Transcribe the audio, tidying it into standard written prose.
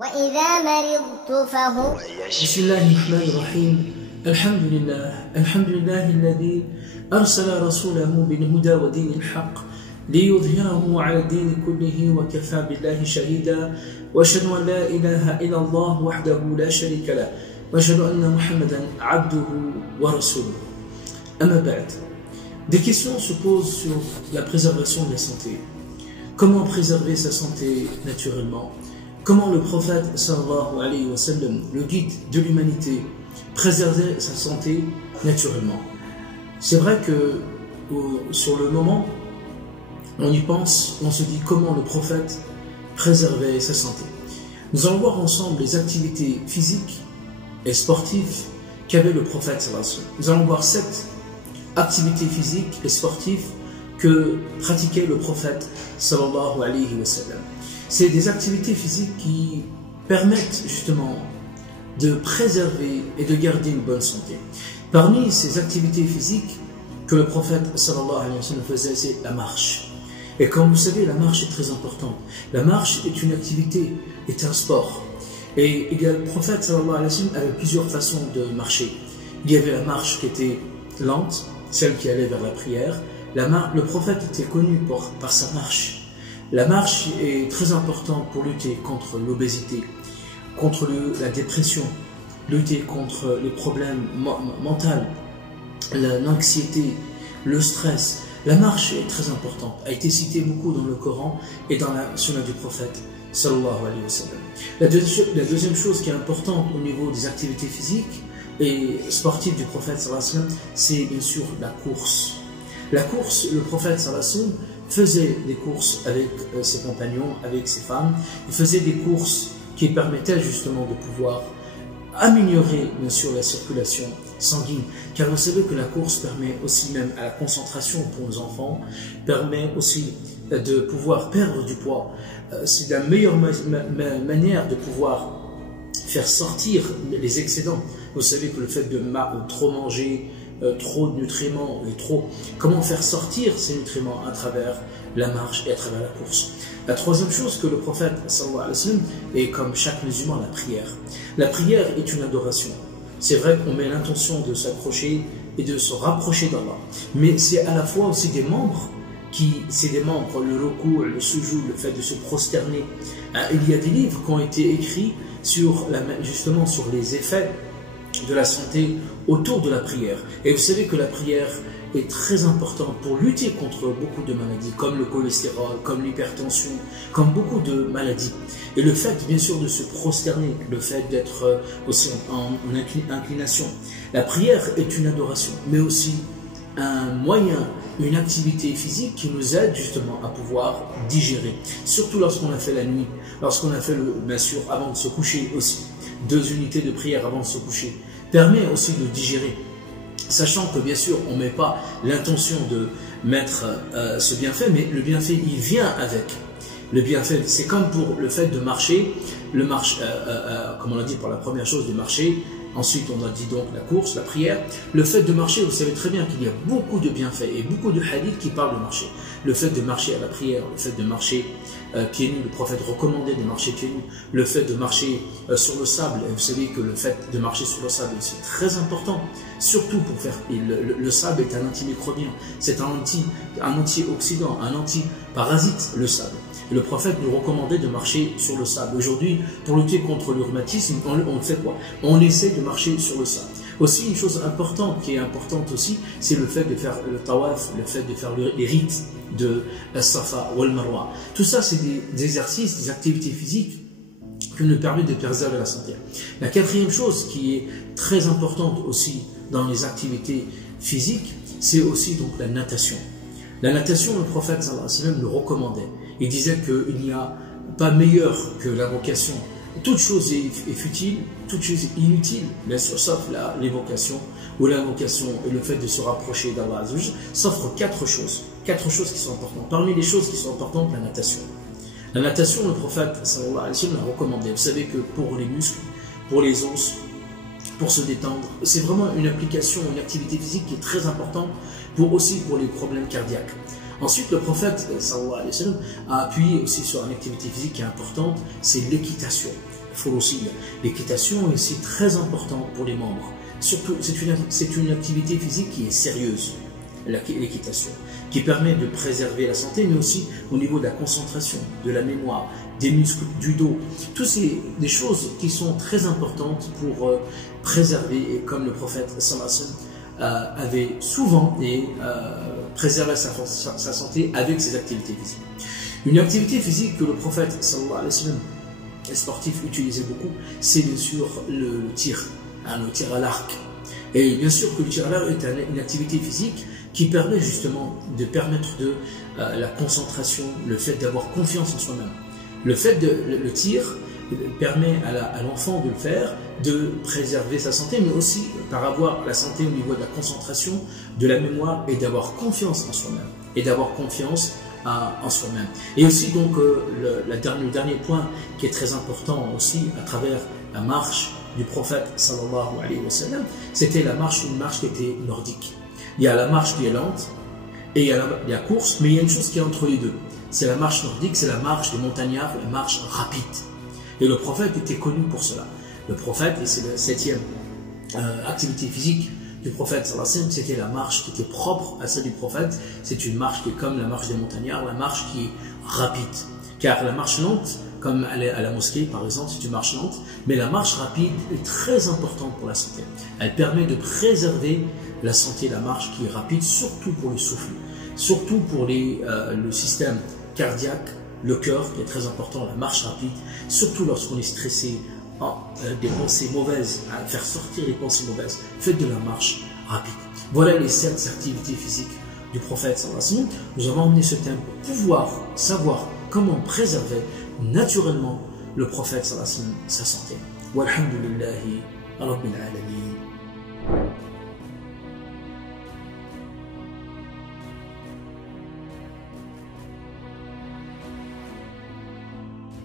وإذا مرضت فهو بسم الله الرحمن الرحيم الحمد لله الذي أرسل رسوله بالهدى ودين الحق ليظهره على الدين كله وكفى بالله شهيدا وأشهد أن لا إله إلا الله وحده لا شريك له وأشهد أن محمدا عبده ورسوله. أما بعد, des questions se posent sur la préservation de la santé. Comment préserver sa santé naturellement? Comment le prophète sallallahu alayhi wa sallam, le guide de l'humanité, préservait sa santé naturellement? C'est vrai que sur le moment, on y pense, on se dit comment le prophète préservait sa santé. Nous allons voir ensemble les activités physiques et sportives qu'avait le prophète sallallahu alayhi wa sallam. Nous allons voir 7 activités physiques et sportives que pratiquait le prophète sallallahu alayhi wa sallam. C'est des activités physiques qui permettent justement de préserver et de garder une bonne santé. Parmi ces activités physiques que le prophète sallallahu alayhi wa sallam faisait, c'est la marche. Et comme vous savez, la marche est très importante. La marche est une activité, est un sport. Et le prophète sallallahu alayhi wa sallam avait plusieurs façons de marcher. Il y avait la marche qui était lente, celle qui allait vers la prière. Le prophète était connu par sa marche. La marche est très importante pour lutter contre l'obésité, contre la dépression, lutter contre les problèmes mentaux, l'anxiété, le stress. La marche est très importante, a été citée beaucoup dans le Coran et dans la sunna du prophète sallallahu alayhi wa sallam. La deuxième chose qui est importante au niveau des activités physiques et sportives du prophète sallallahu alayhi wa sallam, c'est bien sûr la course. La course, le prophète sallallahu alayhi wa sallam faisait des courses avec ses compagnons, avec ses femmes. Il faisait des courses qui permettaient justement de pouvoir améliorer bien sûr la circulation sanguine, car vous savez que la course permet aussi même à la concentration pour nos enfants, permet aussi de pouvoir perdre du poids. C'est la meilleure manière de pouvoir faire sortir les excédents. Vous savez que le fait de trop manger, trop de nutriments et comment faire sortir ces nutriments à travers la marche et à travers la course. La troisième chose que le prophète sallallahu alayhi wa sallam, est comme chaque musulman, la prière. La prière est une adoration. C'est vrai qu'on met l'intention de s'accrocher et de se rapprocher d'Allah, mais c'est à la fois aussi des membres le ruku', le sujoud, le fait de se prosterner. Il y a des livres qui ont été écrits justement sur les effets de la santé autour de la prière. Et vous savez que la prière est très importante pour lutter contre beaucoup de maladies, comme le cholestérol, comme l'hypertension, comme beaucoup de maladies. Et le fait, bien sûr, de se prosterner, le fait d'être aussi en inclination. La prière est une adoration, mais aussi un moyen, une activité physique qui nous aide justement à pouvoir digérer. Surtout lorsqu'on a fait la nuit, lorsqu'on a fait bien sûr, avant de se coucher aussi. 2 unités de prière avant de se coucher, permet aussi de digérer, sachant que bien sûr on ne met pas l'intention de mettre ce bienfait, mais le bienfait il vient avec. Le bienfait, c'est comme pour le fait de marcher, comme on l'a dit pour la première chose, de marcher. Ensuite, on a dit donc la course, la prière. Le fait de marcher, vous savez très bien qu'il y a beaucoup de bienfaits et beaucoup de hadiths qui parlent de marcher. Le fait de marcher à la prière, le fait de marcher pieds nus, le prophète recommandait de marcher pieds nus. Le fait de marcher sur le sable, et vous savez que le fait de marcher sur le sable est aussi très important, surtout pour faire. Le sable est un antimicrobien, c'est un antioxydant, un antiparasite, le sable. Le prophète nous recommandait de marcher sur le sable. Aujourd'hui, pour lutter contre le rhumatisme, on fait quoi? On essaie de marcher sur le sable. Aussi, une chose importante, qui est importante aussi, c'est le fait de faire le tawaf, le fait de faire les rites de la Safa ou le Marwa. Tout ça, c'est des exercices, des activités physiques qui nous permettent de préserver la santé. La quatrième chose qui est très importante aussi dans les activités physiques, c'est aussi donc la natation. La natation, le prophète sallallahu alayhi wa sallam le recommandait. Il disait qu'il n'y a pas meilleur que l'invocation. Toute chose est futile, toute chose est inutile, bien sûr, sauf l'évocation ou l'invocation et le fait de se rapprocher d'Allah Azza wa Jalla, s'offre 4 choses. 4 choses qui sont importantes. Parmi les choses qui sont importantes, la natation. La natation, le prophète sallallahu alayhi wa sallam l'a recommandé. Vous savez que pour les muscles, pour les os, pour se détendre, c'est vraiment une application, une activité physique qui est très importante aussi pour les problèmes cardiaques. Ensuite, le prophète sallallahu alayhi wa sallam a appuyé aussi sur une activité physique qui est importante, c'est l'équitation. furusiya. L'équitation est aussi très importante pour les membres. Surtout, c'est une activité physique qui est sérieuse, l'équitation, qui permet de préserver la santé, mais aussi au niveau de la concentration, de la mémoire, des muscles du dos. Tout c'est des choses qui sont très importantes pour préserver, et comme le prophète sallallahu alayhi wa sallam avait souvent préservé sa santé avec ses activités physiques. Une activité physique que le prophète sallallahu alayhi wa sallam, les sportifs utilisaient beaucoup, c'est bien sûr le tir à l'arc. Et bien sûr que le tir à l'arc est une activité physique qui permet justement de permettre de la concentration, le fait d'avoir confiance en soi-même. Le tir permet à l'enfant de le faire, de préserver sa santé, mais aussi par avoir la santé au niveau de la concentration, de la mémoire et d'avoir confiance en soi-même. Et aussi donc le dernier point qui est très important aussi à travers la marche du prophète sallallahu alayhi wa sallam, c'était une marche qui était nordique. Il y a la marche qui est lente et il y a la course, mais il y a une chose qui est entre les deux. C'est la marche nordique, c'est la marche des montagnards, la marche rapide. Et le prophète était connu pour cela. Le prophète, et c'est la 7e activité physique du prophète sallallahu alayhi wa sallam, c'était la marche qui était propre à celle du prophète. C'est une marche qui est comme la marche des montagnards, la marche qui est rapide. Car la marche lente, comme aller à la mosquée par exemple, c'est une marche lente, mais la marche rapide est très importante pour la santé. Elle permet de préserver la santé, la marche qui est rapide, surtout pour le souffle, surtout pour le système cardiaque, le cœur qui est très important, la marche rapide, surtout lorsqu'on est stressé, des pensées mauvaises, à faire sortir les pensées mauvaises, faites de la marche rapide. Voilà les 7 activités physiques du prophète sallallahu alayhi wa sallam. Nous avons emmené ce thème pour pouvoir savoir comment préserver naturellement le prophète sallallahu alayhi wa sallam sa santé. Walhamdulillahi rabbil alamin.